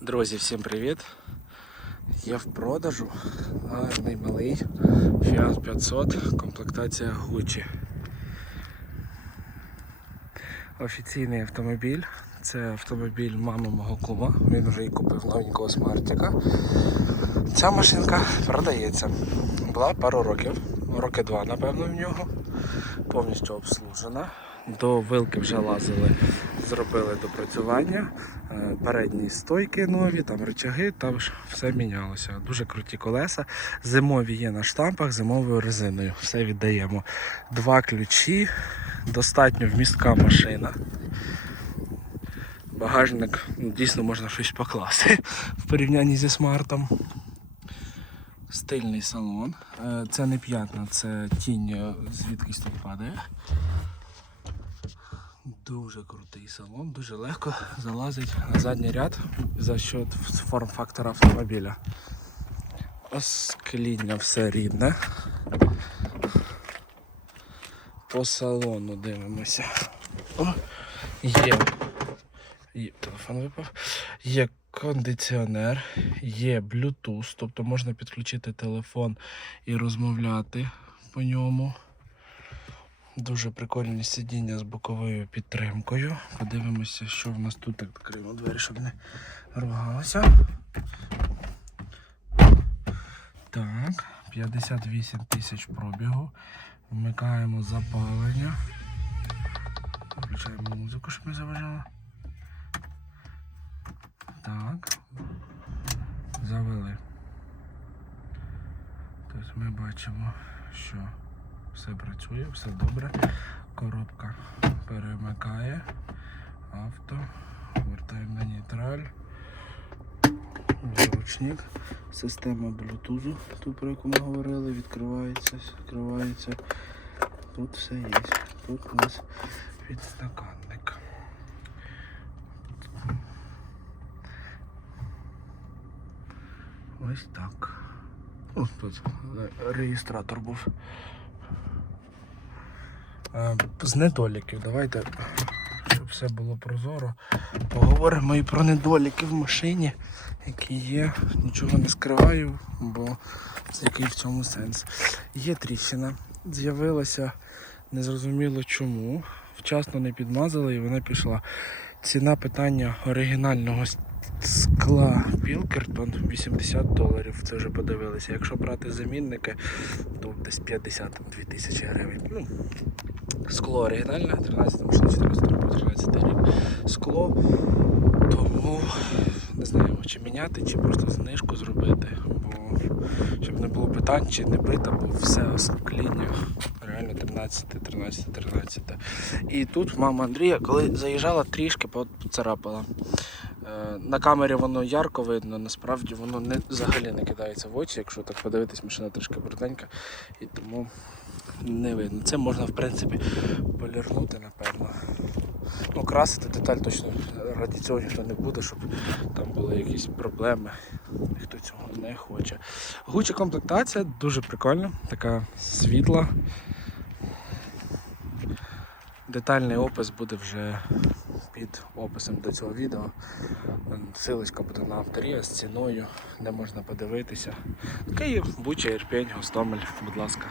Друзі, всім привіт! Є в продажу гарний малий Fiat 500, комплектація Gucci. Офіційний автомобіль. Це автомобіль мами мого кума. Він вже і купив новенького смартика. Ця машинка продається. Була пару років, роки два, напевно, в нього. Повністю обслужена. До вилки вже лазили, зробили допрацювання. Е, Передні стойки нові, там рычаги, там все мінялося. Дуже круті колеса. Зимові є на штампах, зимовою резиною. Все віддаємо. Два ключі, достатньо вмістка машина. Багажник ну, дійсно можна щось покласти в порівнянні зі смартом. Стильний салон. Е, Це не п'ятна, це тінь е, звідкись тут падає. Дуже крутий салон, дуже легко залазить на задній ряд за счет форм-фактора автомобіля. Оскління все рідне. По салону дивимося. О, є. є. Телефон випав. Є кондиціонер, є Bluetooth, тобто можна підключити телефон і розмовляти по ньому. Дуже прикольні сидіння з боковою підтримкою. Подивимося, що в нас тут так відкриємо двері, щоб не ругалося. Так, 58 тисяч пробігу. Вмикаємо запалення. Включаємо музику, щоб не заважало. Так. Завели. Тобто ми бачимо, що все працює, все добре. Коробка перемикає. Авто. Вертаємо на нейтраль. Ручник. Система Bluetooth, ту про яку ми говорили, відкривається, відкривається. Тут все є. Тут у нас підстаканник. Ось так. Ось тут реєстратор був. Е, З недоліків. Давайте, щоб все було прозоро. Поговоримо і про недоліки в машині, які є. Нічого не скриваю, бо який в цьому сенс. Є тріщина. З'явилася незрозуміло чому. Вчасно не підмазали і вона пішла. Ціна питання оригінального скла Пілкертон 80 доларів. Це вже подивилися. Якщо брати замінники, то десь 52 тисячі гривень. Ну, Скло оригінальне, 13 машина 14 року, 13 рік. Скло. Тому не знаємо, чи міняти, чи просто знижку зробити. Бо щоб не було питань, чи не бита, бо все оскління. Реально 13, 13, 13. І тут мама Андрія, коли заїжджала, трішки поцарапала. Е, На камері воно ярко видно, насправді воно не, взагалі не кидається в очі, якщо так подивитись, машина трішки брудненька. І тому не видно. Це можна в принципі полірнути, напевно. Ну, красити деталь точно раді цього ніхто не буде, щоб там були якісь проблеми. Ніхто цього не хоче. Гучі комплектація дуже прикольна, така світла. Детальний опис буде вже під описом до цього відео. Силочка буде на авторі з ціною, де можна подивитися. Київ, Буча, Ірпень, Гостомель, будь ласка.